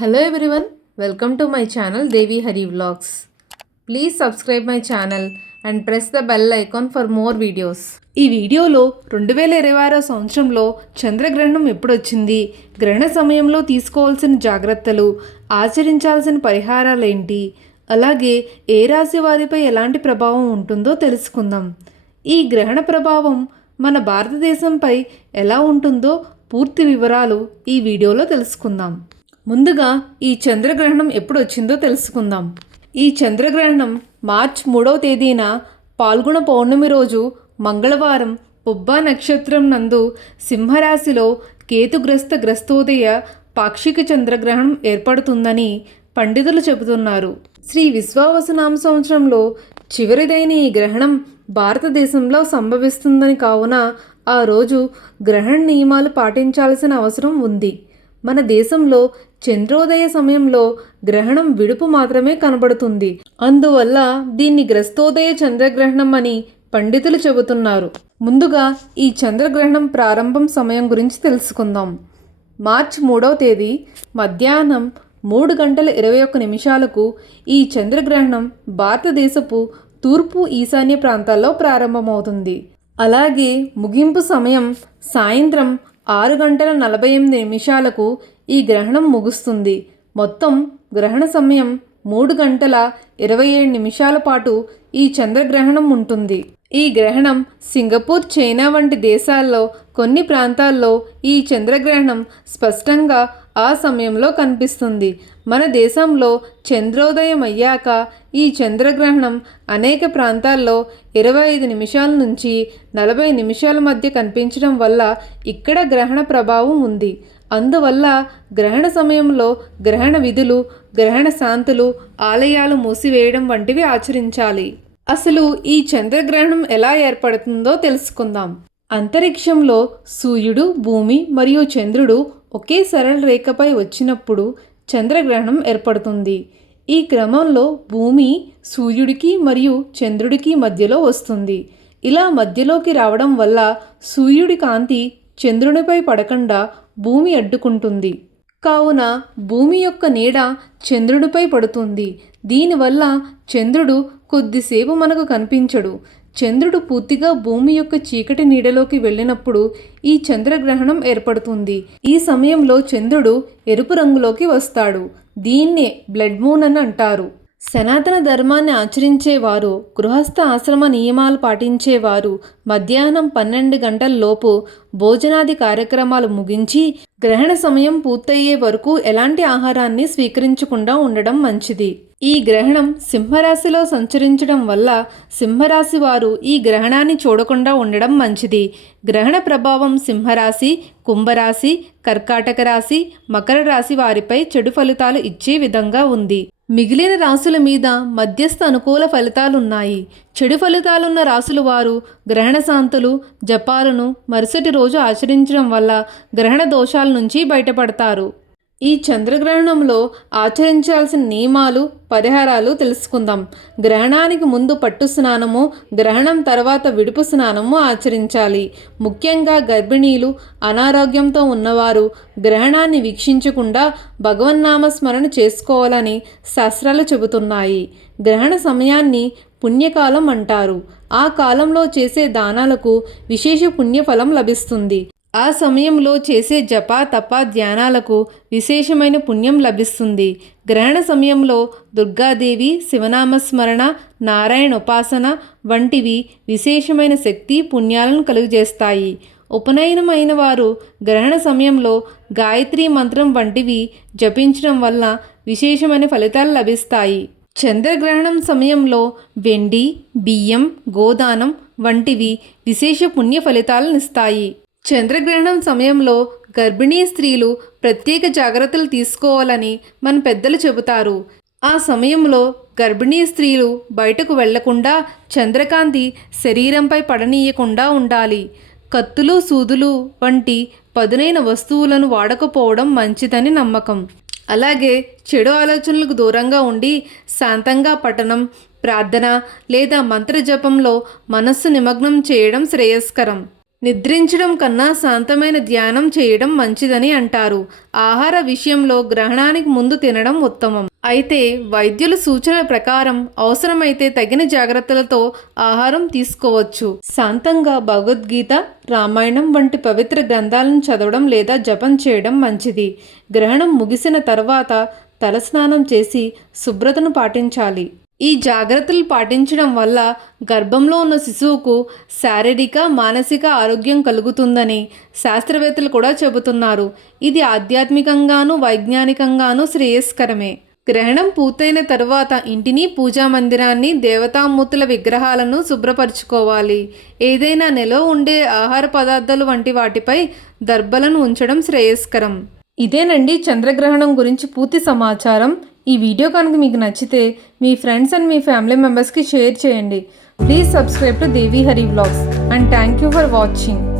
Hello everyone, welcome to my channel Devi Hari Vlogs. Please subscribe my channel and press the bell icon for more videos. ఈ వీడియోలో 2026 సంవత్సరంలో చంద్రగ్రహణం ఎప్పుడొచ్చింది, గ్రహణ సమయంలో తీసుకోవాల్సిన జాగ్రత్తలు, ఆచరించాల్సిన పరిహారాలేంటి, అలాగే ఏ రాశి వారిపై ఎలాంటి ప్రభావం ఉంటుందో తెలుసుకుందాం. ఈ గ్రహణ ప్రభావం మన భారతదేశంపై ఎలా ఉంటుందో పూర్తి వివరాలు ఈ వీడియోలో తెలుసుకుందాం. ముందుగా ఈ చంద్రగ్రహణం ఎప్పుడు వచ్చిందో తెలుసుకుందాం. ఈ చంద్రగ్రహణం మార్చ్ 3వ తేదీన పాల్గొన పౌర్ణమి రోజు మంగళవారం పుబ్బా నక్షత్రం నందు సింహరాశిలో గ్రస్తోదయ పాక్షిక చంద్రగ్రహణం ఏర్పడుతుందని పండితులు చెబుతున్నారు. శ్రీ విశ్వావసునామ సంవత్సరంలో చివరిదైన ఈ గ్రహణం భారతదేశంలో సంభవిస్తుందని కావున ఆ రోజు గ్రహణ నియమాలు పాటించాల్సిన అవసరం ఉంది. మన దేశంలో చంద్రోదయ సమయంలో గ్రహణం విడుపు మాత్రమే కనబడుతుంది. అందువల్ల దీన్ని గ్రస్తోదయ చంద్రగ్రహణం అని పండితులు చెబుతున్నారు. ముందుగా ఈ చంద్రగ్రహణం ప్రారంభం సమయం గురించి తెలుసుకుందాం. మార్చి 3వ తేదీ మధ్యాహ్నం 3:21 ఈ చంద్రగ్రహణం భారతదేశపు తూర్పు ఈశాన్య ప్రాంతాల్లో ప్రారంభమవుతుంది. అలాగే ముగింపు సమయం సాయంత్రం 6:48 ఈ గ్రహణం ముగుస్తుంది. మొత్తం గ్రహణ సమయం 3:27 పాటు ఈ చంద్రగ్రహణం ఉంటుంది. ఈ గ్రహణం సింగపూర్, చైనా వంటి దేశాల్లో కొన్ని ప్రాంతాల్లో ఈ చంద్రగ్రహణం స్పష్టంగా ఆ సమయంలో కనిపిస్తుంది. మన దేశంలో చంద్రోదయం అయ్యాక ఈ చంద్రగ్రహణం అనేక ప్రాంతాల్లో 25 నిమిషాల నుంచి 40 నిమిషాల మధ్య కనిపించడం వల్ల ఇక్కడ గ్రహణ ప్రభావం ఉంది. అందువల్ల గ్రహణ సమయంలో గ్రహణ విధులు, గ్రహణ శాంతులు, ఆలయాలు మూసివేయడం వంటివి ఆచరించాలి. అసలు ఈ చంద్రగ్రహణం ఎలా ఏర్పడుతుందో తెలుసుకుందాం. అంతరిక్షంలో సూర్యుడు, భూమి మరియు చంద్రుడు ఒకే సరళ రేఖపై వచ్చినప్పుడు చంద్రగ్రహణం ఏర్పడుతుంది. ఈ క్రమంలో భూమి సూర్యుడికి మరియు చంద్రుడికి మధ్యలో వస్తుంది. ఇలా మధ్యలోకి రావడం వల్ల సూర్యుడి కాంతి చంద్రునిపై పడకుండా భూమి అడ్డుకుంటుంది. కావున భూమి యొక్క నీడ చంద్రుడిపై పడుతుంది. దీనివల్ల చంద్రుడు కొద్దిసేపు మనకు కనిపించడు. చంద్రుడు పూర్తిగా భూమి యొక్క చీకటి నీడలోకి వెళ్ళినప్పుడు ఈ చంద్రగ్రహణం ఏర్పడుతుంది. ఈ సమయంలో చంద్రుడు ఎరుపు రంగులోకి వస్తాడు. దీన్నే బ్లడ్ మూన్ అని అంటారు. సనాతన ధర్మాన్ని ఆచరించేవారు, గృహస్థ ఆశ్రమ నియమాలు పాటించేవారు మధ్యాహ్నం 12 గంటల లోపు భోజనాది కార్యక్రమాలు ముగించి గ్రహణ సమయం పూర్తయ్యే వరకు ఎలాంటి ఆహారాన్ని స్వీకరించకుండా ఉండడం మంచిది. ఈ గ్రహణం సింహరాశిలో సంచరించడం వల్ల సింహరాశి వారు ఈ గ్రహణాన్ని చూడకుండా ఉండడం మంచిది. గ్రహణ ప్రభావం సింహరాశి, కుంభరాశి, కర్కాటక రాశి, మకర రాశి వారిపై చెడు ఫలితాలు ఇచ్చే విధంగా ఉంది. మిగిలిన రాశుల మీద మధ్యస్థ అనుకూల ఫలితాలున్నాయి. చెడు ఫలితాలున్న రాశుల వారు గ్రహణ శాంతులు, జపాలను మరుసటి రోజు ఆచరించడం వల్ల గ్రహణ దోషాల నుంచి బయటపడతారు. ఈ చంద్రగ్రహణంలో ఆచరించాల్సిన నియమాలు, పరిహారాలు తెలుసుకుందాం. గ్రహణానికి ముందు పట్టు స్నానము, గ్రహణం తర్వాత విడుపు స్నానము ఆచరించాలి. ముఖ్యంగా గర్భిణీలు, అనారోగ్యంతో ఉన్నవారు గ్రహణాన్ని వీక్షించకుండా భగవన్నామస్మరణ చేసుకోవాలని శాస్త్రాలు చెబుతున్నాయి. గ్రహణ సమయాన్ని పుణ్యకాలం అంటారు. ఆ కాలంలో చేసే దానాలకు విశేష పుణ్యఫలం లభిస్తుంది. ఆ సమయంలో చేసే జప, తప, ధ్యానాలకు విశేషమైన పుణ్యం లభిస్తుంది. గ్రహణ సమయంలో దుర్గాదేవి, శివనామస్మరణ, నారాయణ ఉపాసన వంటివి విశేషమైన శక్తి, పుణ్యాలను కలుగజేస్తాయి. ఉపనయనమైన వారు గ్రహణ సమయంలో గాయత్రి మంత్రం వంటివి జపించడం వల్ల విశేషమైన ఫలితాలు లభిస్తాయి. చంద్రగ్రహణం సమయంలో వెండి, బియ్యం, గోదానం వంటివి విశేష పుణ్య ఫలితాలనిస్తాయి. చంద్రగ్రహణం సమయంలో గర్భిణీ స్త్రీలు ప్రత్యేక జాగ్రత్తలు తీసుకోవాలని మన పెద్దలు చెబుతారు. ఆ సమయంలో గర్భిణీ స్త్రీలు బయటకు వెళ్లకుండా చంద్రకాంతి శరీరంపై పడనీయకుండా ఉండాలి. కత్తులు, సూదులు వంటి పదునైన వస్తువులను వాడకపోవడం మంచిదని నమ్మకం. అలాగే చెడు ఆలోచనలకు దూరంగా ఉండి శాంతంగా పఠనం, ప్రార్థన లేదా మంత్రజపంలో మనస్సు నిమగ్నం చేయడం శ్రేయస్కరం. నిద్రించడం కన్నా శాంతమైన ధ్యానం చేయడం మంచిదని అంటారు. ఆహార విషయంలో గ్రహణానికి ముందు తినడం ఉత్తమం. అయితే వైద్యుల సూచనల ప్రకారం అవసరమైతే తగిన జాగ్రత్తలతో ఆహారం తీసుకోవచ్చు. శాంతంగా భగవద్గీత, రామాయణం వంటి పవిత్ర గ్రంథాలను చదవడం లేదా జపం చేయడం మంచిది. గ్రహణం ముగిసిన తర్వాత తలస్నానం చేసి శుభ్రతను పాటించాలి. ఈ జాగ్రత్తలు పాటించడం వల్ల గర్భంలో ఉన్న శిశువుకు శారీరక, మానసిక ఆరోగ్యం కలుగుతుందని శాస్త్రవేత్తలు కూడా చెబుతున్నారు. ఇది ఆధ్యాత్మికంగానూ వైజ్ఞానికంగానూ శ్రేయస్కరమే. గ్రహణం పూర్తయిన తర్వాత ఇంటిని, పూజా మందిరాన్ని, దేవతామూర్తుల విగ్రహాలను శుభ్రపరచుకోవాలి. ఏదైనా నిల్వ ఉండే ఆహార పదార్థాలు వంటి వాటిపై దర్బలను ఉంచడం శ్రేయస్కరం. ఇదేనండి చంద్రగ్రహణం గురించి పూర్తి సమాచారం. ఈ వీడియో కనుక మీకు నచ్చితే మీ ఫ్రెండ్స్ అండ్ మీ ఫ్యామిలీ మెంబర్స్కి షేర్ చేయండి. Please subscribe to Devi Hari vlogs and thank you for watching.